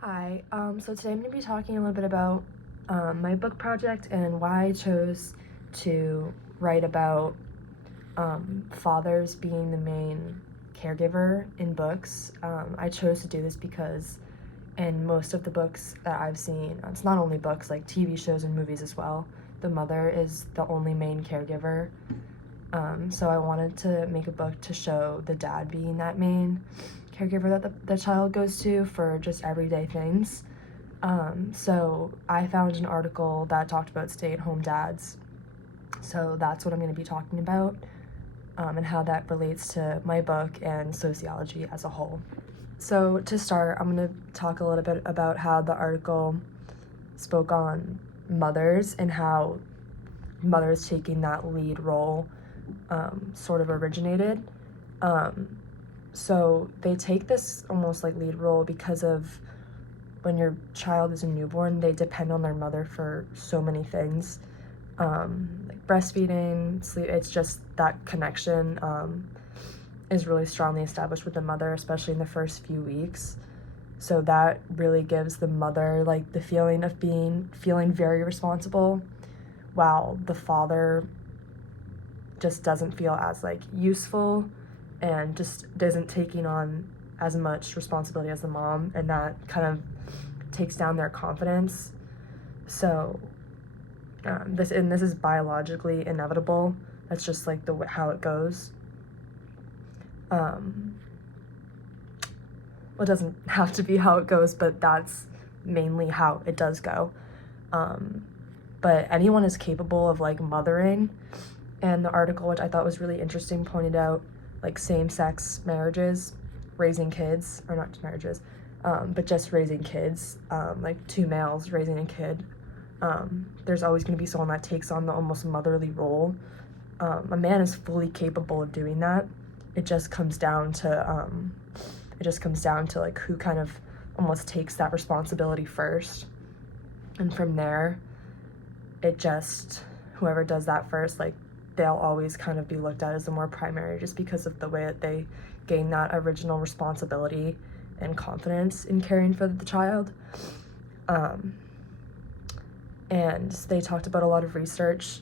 Hi, so today I'm going to be talking a little bit about my book project and why I chose to write about fathers being the main caregiver in books. I chose to do this because in most of the books that I've seen, it's not only books, like TV shows and movies as well, the mother is the only main caregiver. So I wanted to make a book to show the dad being that main caregiver that the child goes to for just everyday things. So I found an article that talked about stay-at-home dads. So that's what I'm going to be talking about, and how that relates to my book and sociology as a whole. So to start, I'm going to talk a little bit about how the article spoke on mothers and how mothers taking that lead role sort of originated. So they take this almost like lead role because of when your child is a newborn, they depend on their mother for so many things, like breastfeeding, sleep. It's just that connection is really strongly established with the mother, especially in the first few weeks. So that really gives the mother like the feeling of feeling very responsible, while the father just doesn't feel as like useful and just isn't taking on as much responsibility as the mom, and that kind of takes down their confidence. So this is biologically inevitable. That's just like how it goes. Well, it doesn't have to be how it goes, but that's mainly how it does go. But anyone is capable of like mothering, and the article, which I thought was really interesting, pointed out like same-sex marriages, raising kids, or not marriages, but just raising kids, like two males raising a kid. There's always going to be someone that takes on the almost motherly role. A man is fully capable of doing that. It just comes down to like who kind of almost takes that responsibility first, and from there, whoever does that first, like they'll always kind of be looked at as the more primary, just because of the way that they gain that original responsibility and confidence in caring for the child. And they talked about a lot of research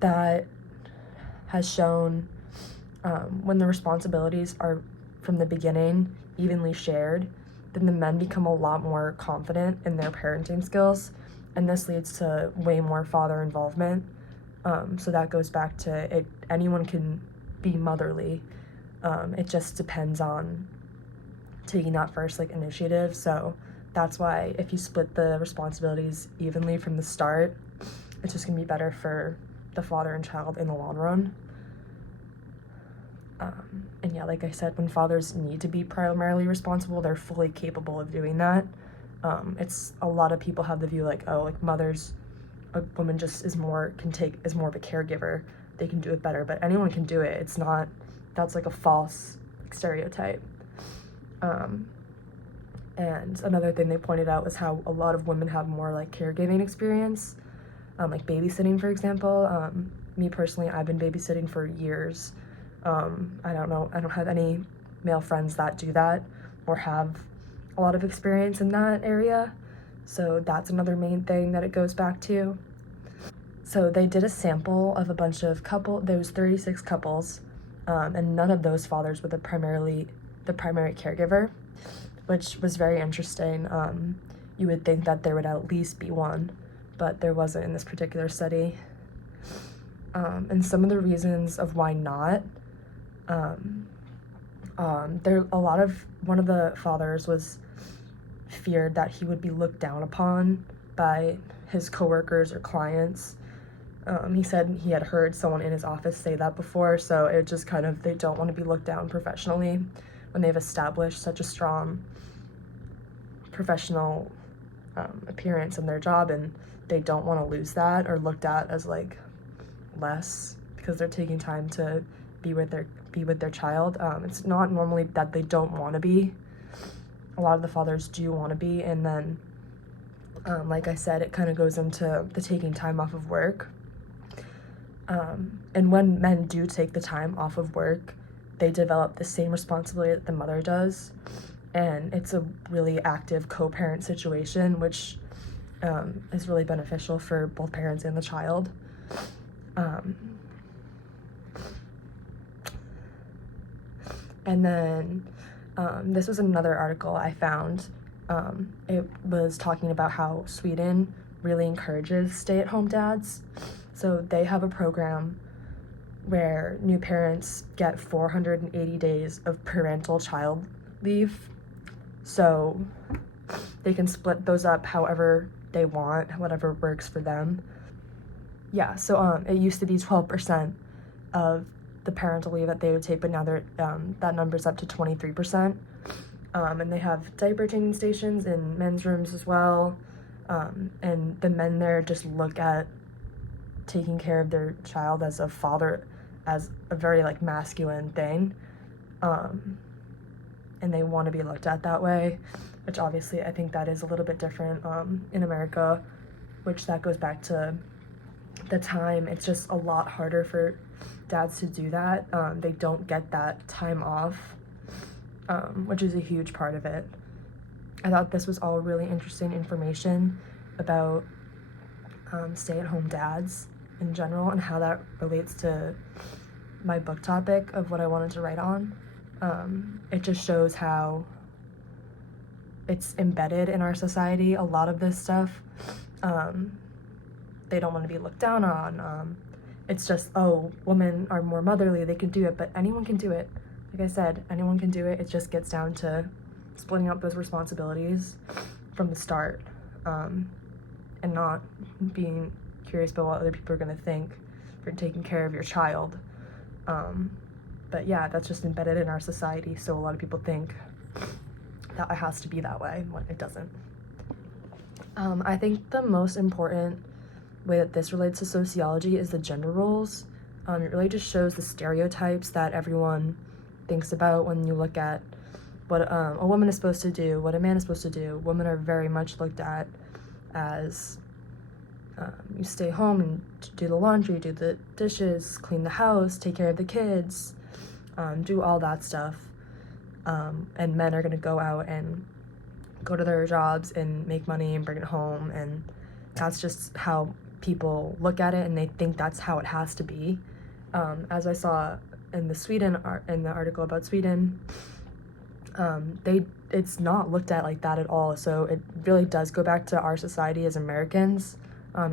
that has shown when the responsibilities are from the beginning evenly shared, then the men become a lot more confident in their parenting skills, and this leads to way more father involvement. So that goes back to it. Anyone can be motherly. It just depends on taking that first like initiative. So that's why if you split the responsibilities evenly from the start, it's just gonna be better for the father and child in the long run. And yeah, like I said, when fathers need to be primarily responsible, they're fully capable of doing that. It's a lot of people have the view like, oh, like a woman just is more of a caregiver, they can do it better, but anyone can do it. It's not, that's like a false stereotype. And another thing they pointed out was how a lot of women have more like caregiving experience, like babysitting, for example. Me personally, I've been babysitting for years. I don't have any male friends that do that or have a lot of experience in that area. So that's another main thing that it goes back to. So they did a sample of a bunch of there was 36 couples, and none of those fathers were the primary caregiver, which was very interesting. You would think that there would at least be one, but there wasn't in this particular study. And some of the reasons of why not, one of the fathers was feared that he would be looked down upon by his coworkers or clients. He said he had heard someone in his office say that before, so it just kind of, they don't want to be looked down professionally when they've established such a strong professional appearance in their job, and they don't want to lose that or looked at as like less because they're taking time to be with their child. It's not normally that they don't want to be. A lot of the fathers do want to be, and then like I said, it kind of goes into the taking time off of work. And when men do take the time off of work, they develop the same responsibility that the mother does. and it's a really active co-parent situation, which is really beneficial for both parents and the child. And then this was another article I found. It was talking about how Sweden really encourages stay-at-home dads. So they have a program where new parents get 480 days of parental child leave. So they can split those up however they want, whatever works for them. Yeah, so it used to be 12% of the parental leave that they would take, but now that number's up to 23%. And they have diaper changing stations in men's rooms as well. And the men there just look at taking care of their child as a father, as a very like masculine thing. And they want to be looked at that way, which obviously I think that is a little bit different in America, which that goes back to the time. It's just a lot harder for dads to do that. They don't get that time off, which is a huge part of it. I thought this was all really interesting information about stay-at-home dads in general and how that relates to my book topic of what I wanted to write on. It just shows how it's embedded in our society, a lot of this stuff. They don't want to be looked down on. It's just, oh, women are more motherly, they can do it, but anyone can do it. Like I said, anyone can do it. It just gets down to splitting up those responsibilities from the start, and not being curious about what other people are going to think for taking care of your child. But yeah, that's just embedded in our society, so a lot of people think that it has to be that way when it doesn't. I think the most important way that this relates to sociology is the gender roles. It really just shows the stereotypes that everyone thinks about when you look at what a woman is supposed to do, what a man is supposed to do. Women are very much looked at as you stay home and do the laundry, do the dishes, clean the house, take care of the kids, do all that stuff. And men are going to go out and go to their jobs and make money and bring it home, and that's just how people look at it, and they think that's how it has to be. As I saw in the article about Sweden, it's not looked at like that at all. So it really does go back to our society as Americans.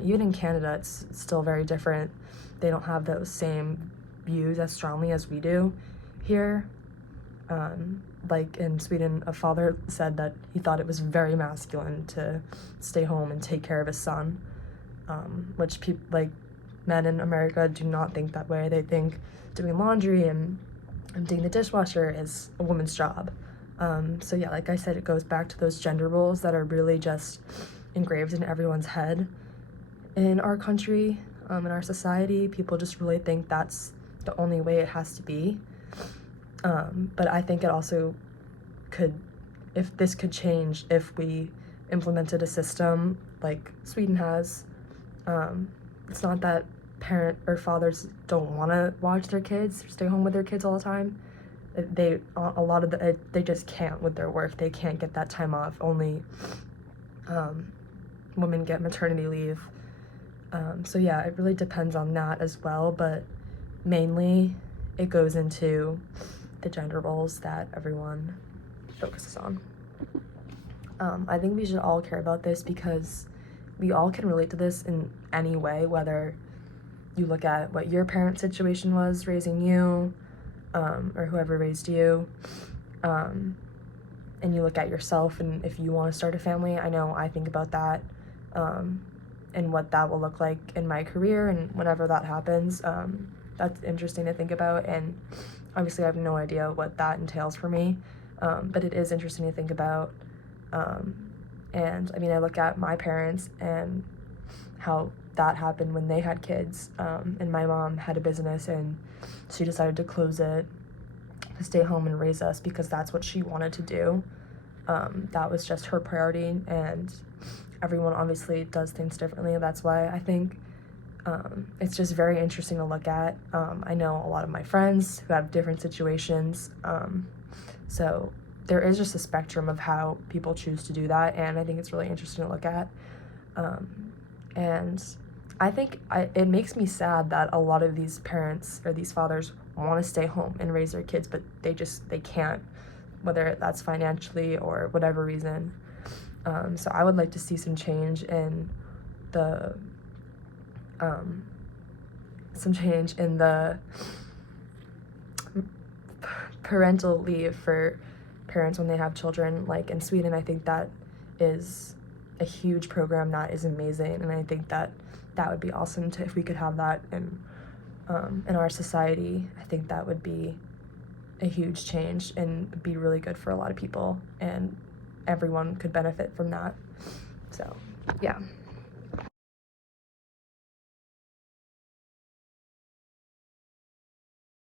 Even in Canada, it's still very different. They don't have those same views as strongly as we do here. Like in Sweden, a father said that he thought it was very masculine to stay home and take care of his son, which like men in America do not think that way. They think doing laundry and emptying the dishwasher is a woman's job. So yeah, like I said, it goes back to those gender roles that are really just engraved in everyone's head in our country, in our society. People just really think that's the only way it has to be. But I think it also if this could change if we implemented a system like Sweden has. It's not that parent or fathers don't want to watch their kids, stay home with their kids all the time. They just can't with their work. They can't get that time off. Only women get maternity leave. So yeah, it really depends on that as well, but mainly it goes into the gender roles that everyone focuses on. I think we should all care about this because we all can relate to this in any way, whether you look at what your parents' situation was raising you, or whoever raised you, and you look at yourself, and if you want to start a family. I know I think about that, and what that will look like in my career, and whenever that happens, that's interesting to think about, and obviously I have no idea what that entails for me, but it is interesting to think about. And I mean, I look at my parents and how that happened when they had kids, and my mom had a business and she decided to close it to stay home and raise us because that's what she wanted to do. That was just her priority, and everyone obviously does things differently. That's why I think it's just very interesting to look at. I know a lot of my friends who have different situations, so there is just a spectrum of how people choose to do that, and I think it's really interesting to look at. And I think it makes me sad that a lot of these parents or these fathers want to stay home and raise their kids, but they can't, whether that's financially or whatever reason. So I would like to see some change in the parental leave for parents when they have children. Like in Sweden, I think that is a huge program that is amazing, and I think that would be awesome if we could have that in our society. I think that would be a huge change and be really good for a lot of people, and everyone could benefit from that. So, yeah.